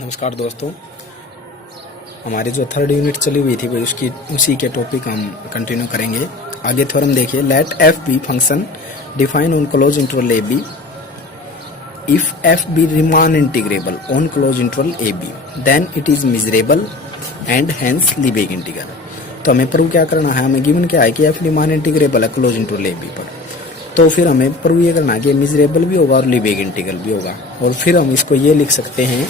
नमस्कार दोस्तों, हमारी जो थर्ड यूनिट चली हुई थी वो उसी के टॉपिक हम कंटिन्यू करेंगे। आगे थ्योरम देखिए, let f be function define on close interval a b if f be Riemann integrable on close interval a b then it is measurable and hence Lebesgue integral. तो हमें prove क्या करना है, हमें given क्या है कि एफ रिमान इंटीग्रेबल है क्लोज इंटरवल ए बी पर। तो फिर हमें प्रूव ये करना है कि मेजरेबल भी होगा और लीबेग इंटीग्रल भी होगा। और फिर हम इसको ये लिख सकते हैं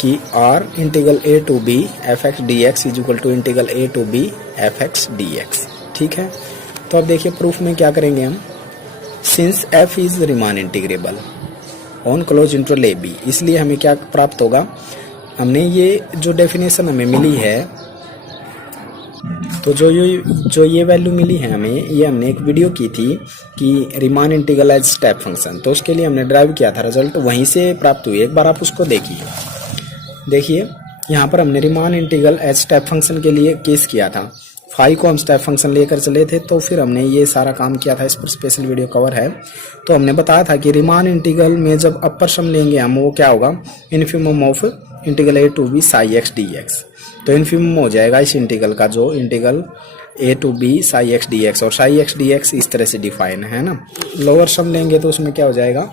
कि R integral a to b f x d x is equal to integral a to b f x d x. ठीक है, तो अब देखिए प्रूफ में क्या करेंगे हम, since f is Riemann integrable on close interval a b, इसलिए हमें क्या प्राप्त होगा, हमने ये जो डेफिनेशन हमें मिली है, तो जो ये वैल्यू मिली है हमें, ये हमने एक वीडियो की थी कि Riemann integral as step function, तो उसके लिए हमने ड्राइव किया था, रिजल्ट वहीं से प्राप्त हुई। एक बार आप उसको देखिए यहाँ पर हमने Riemann integral as step function के लिए केस किया था। फाई को हम स्टेप फंक्शन लेकर चले थे, तो फिर हमने ये सारा काम किया था, इस पर स्पेशल वीडियो कवर है। तो हमने बताया था कि रिमान इंटीग्रल में जब अपर सम लेंगे हम, वो क्या होगा, infimum of integral a to b psi x d x. तो इन्फिमम हो जाएगा इस इंटीग्रल का, जो integral a to b psi x d x, और साई एक्स डी एक्स इस तरह से डिफाइन है ना। लोअर सम लेंगे तो उसमें क्या हो जाएगा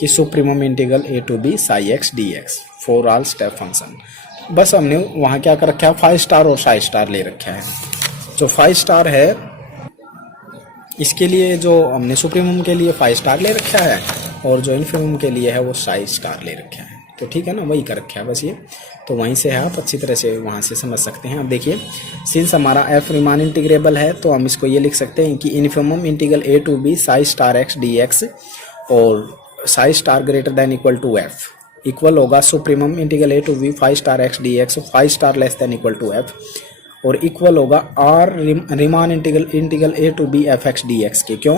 कि supremum integral a to b psi x d x for all step function. बस हमने वहाँ क्या कर रखा है, 5 स्टार और साई स्टार ले रखा है। जो 5 स्टार है इसके लिए, जो हमने सुप्रीमम के लिए 5 स्टार ले रखा है, और जो इन्फिमम के लिए है वो साई स्टार ले रखा है। तो ठीक है ना, वही कर रखा है बस ये, तो वहीं से है, आप अच्छी तरह से वहाँ से समझ सकते हैं। अब देखिए, सिंस हमारा एफ रिमान इंटीग्रेबल है, तो हम इसको ये लिख सकते हैं कि infimum integral a to b psi star x d x और psi star greater than equal to f equal होगा supremum integral a to b 5 star x d x 5 star less than equal to f, और equal होगा R Riemann integral a to b f x d x के। क्यों?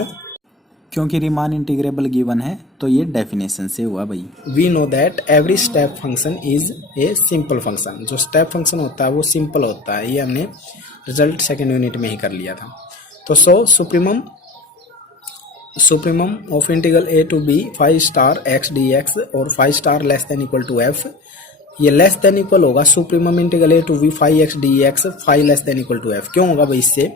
क्योंकि Riemann integrable given है, तो ये definition से हुआ भाई। We know that every step function is a simple function. जो स्टेप फंक्शन होता है वो सिंपल होता है, ये हमने रिजल्ट सेकेंड यूनिट में ही कर लिया था। तो so supremum of integral a to b 5 star x d x और 5 star less than equal to f, ये लेस देन इक्वल होगा supremum integral a to b 5 x d x 5 less than equal to f. क्यों होगा भाई, इससे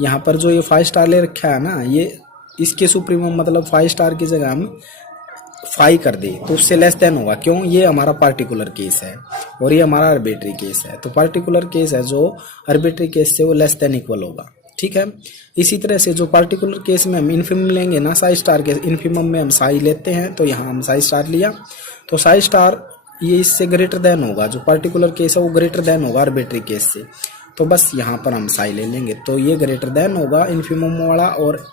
यहाँ पर जो ये 5 स्टार ले रखा है ना, ये इसके सुप्रीमम मतलब 5 स्टार की जगह हम 5 कर दे तो उससे लेस देन होगा। क्यों? ये हमारा पार्टिकुलर केस है और ये हमारा आर्बिट्री केस है। तो पार्टिकुलर केस है जो आर्बिट्री केस से, वो लेस देन इक्वल होगा। ठीक है, इसी तरह से जो पार्टिकुलर केस में हम इन्फिमम लेंगे ना, साई स्टार के इन्फिमम में हम साई लेते हैं, तो यहाँ हम साई स्टार लिया, तो साई स्टार ये इससे ग्रेटर देन होगा, जो पार्टिकुलर केस है वो ग्रेटर देन होगा आर्बिट्री केस से। तो बस यहाँ पर हम साई ले लेंगे, तो ये ग्रेटर देन होगा इन्फिमम वाला और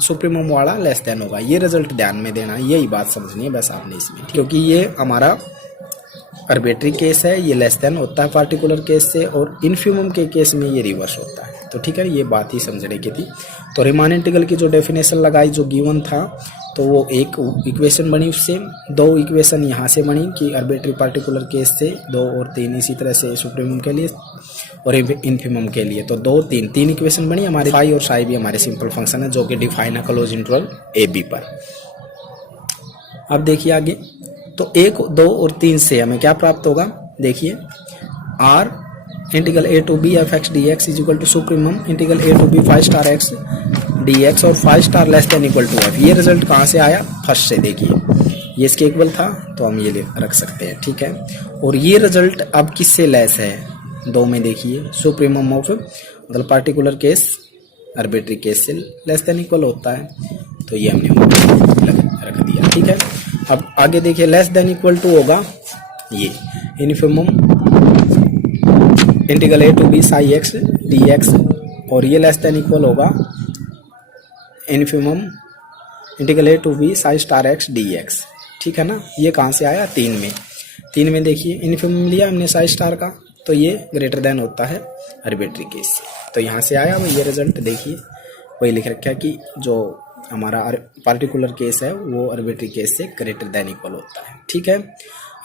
सुप्रीमम वाला लेस देन होगा। ये रिजल्ट ध्यान में देना, यही बात समझनी है बस आपने इसमें, क्योंकि ये हमारा आर्बिट्री केस है, ये लेस देन होता है पार्टिकुलर केस से, और इन्फिमम के केस में ये रिवर्स होता है। तो ठीक है, ये बात ही समझने की थी। तो रिमान इंटीग्रल की जो डेफिनेशन लगाई, जो गिवन था, तो वो एक इक्वेशन बनी, उससे 2 इक्वेशन यहाँ से बनी कि आर्बिट्री पार्टिकुलर केस से 2 और 3, इसी तरह से सुप्रीमम के लिए और इन्फिमम के लिए। तो 2, 3 इक्वेशन बनी हमारे। फाई और साई भी हमारे सिंपल फंक्शन है जो कि डिफाइन है क्लोज इंटरवल ए बी पर। अब देखिए आगे, तो 1, 2 और 3 से हमें क्या प्राप्त होगा, देखिए, R integral a to b f x d x is equal to supremum integral a to b 5 star x d x और 5 star less than equal to f. ये रिजल्ट कहाँ से आया, फर्स्ट से। देखिए ये इसके इक्वल था, तो हम ये रख सकते हैं। ठीक है, और ये रिजल्ट अब किससे लेस है, 2 में देखिए, सुप्रीमम ऑफ मतलब पार्टिकुलर केस आर्बिट्री केस से लेस देन इक्वल होता है, तो ये हमने रख दिया। ठीक है, अब आगे देखिए, लेस देन इक्वल टू होगा ये infimum integral a to b psi x d x, और ये लेस देन इक्वल होगा infimum integral a to b psi star x d x. ठीक है ना, ये कहाँ से आया, 3 में देखिए, इन्फिमम लिया हमने साई स्टार का, तो ये ग्रेटर देन होता है आर्बिट्री केस से, तो यहाँ से आया वो ये रिजल्ट। देखिए वही लिख रखा है कि जो हमारा पार्टिकुलर केस है वो आर्बिट्री केस से ग्रेटर देन इक्वल होता है। ठीक है,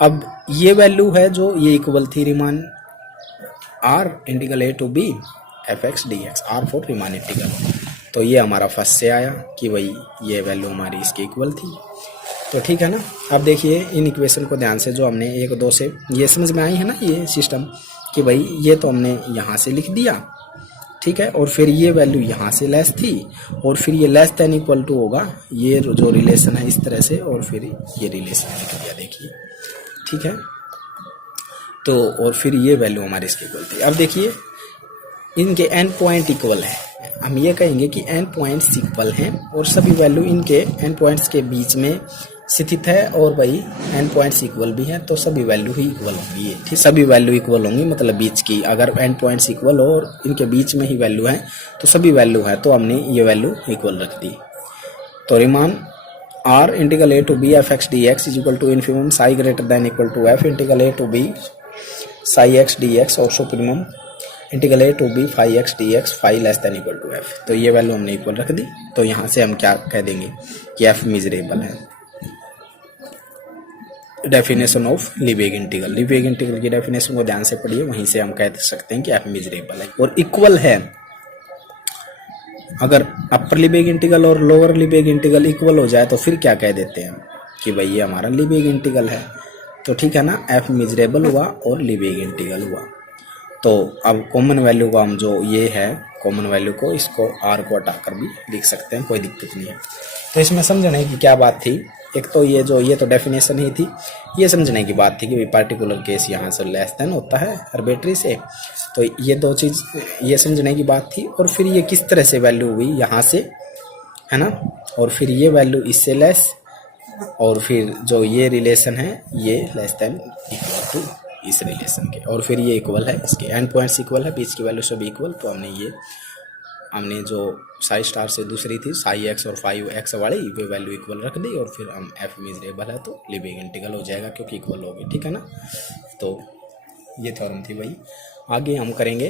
अब ये वैल्यू है जो ये इक्वल थी Riemann R integral a to b f x d x, R for Riemann integral, तो ये हमारा फर्स्ट से आया कि भाई ये वैल्यू हमारी इसके इक्वल थी। तो ठीक है ना। अब देखिए इन इक्वेशन को ध्यान से जो हमने 1 2 से ये समझ में आई है ना ये सिस्टम कि भाई ये तो हमने यहाँ से लिख दिया, ठीक है, और फिर ये वैल्यू यहाँ से लेस थी और फिर ये लेस देन इक्वल टू होगा ये जो रिलेशन है इस तरह से, और फिर ये रिलेशन लिख दिया देखिए, ठीक है। तो और फिर ये वैल्यू हमारे इसके इक्वल थी। अब देखिए इनके एंड पॉइंट इक्वल है, हम ये कहेंगे कि एंड पॉइंट्स इक्वल हैं और सभी वैल्यू इनके एंड पॉइंट्स के बीच में स्थित है और भाई एंड पॉइंट्स इक्वल भी हैं, तो सभी वैल्यू ही इक्वल होंगी, ठीक, सभी वैल्यू इक्वल होंगी मतलब बीच की। अगर एंड पॉइंट्स इक्वल हो और इनके बीच में ही वैल्यू है तो सभी वैल्यू है, तो हमने ये वैल्यू इक्वल रख दी। तो Riemann R integral a to b f x d x is equal to infimum psi greater than equal to f integral a to b psi x d x और supremum integral a to b phi x d x phi less than equal to f. तो ये value हमने equal रख दी। तो यहाँ से हम क्या कह देंगे कि एफ मिजरेबल है। डेफिनेशन ऑफ लीबेग इंटीग्रल, लीबेग इंटीग्रल की डेफिनेशन को ध्यान से पढ़िए, वहीं से हम कह सकते हैं कि एफ मिजरेबल है और इक्वल है। अगर अपर लीबेग इंटीग्रल और लोअर लीबेग इंटीग्रल इक्वल हो जाए तो फिर क्या कह देते हैं कि भाई ये हमारा लीबेग इंटीग्रल है। तो ठीक है ना, एफ मिजरेबल हुआ और लीबेग इंटीग्रल हुआ। तो अब कॉमन वैल्यू का हम जो ये है कॉमन वैल्यू को इसको आर को हटाकर भी लिख सकते हैं, कोई दिक्कत नहीं है। तो इसमें समझने की क्या बात थी, एक तो ये तो डेफिनेशन ही थी, ये समझने की बात थी कि भाई पार्टिकुलर केस यहाँ से लेस देन होता है आर्बिट्री से। तो ये दो चीज़ ये समझने की बात थी। और फिर ये किस तरह से वैल्यू हुई यहाँ से, है ना, और फिर ये वैल्यू इससे लेस और फिर जो ये रिलेशन है ये लेस देन इक्वल टू इस रिलेशन के, और फिर ये इक्वल है, इसके एंड पॉइंट्स इक्वल है, बीच की वैल्यू सब इक्वल। तो हमने जो साई स्टार से दूसरी थी साई एक्स और फाइव एक्स वाली वे वैल्यू इक्वल रख दी और फिर हम एफ मिजरेबल है तो लीबेग इंटीग्रल हो जाएगा क्योंकि इक्वल हो गई, ठीक है ना। तो ये थ्योरम थी भाई। आगे हम करेंगे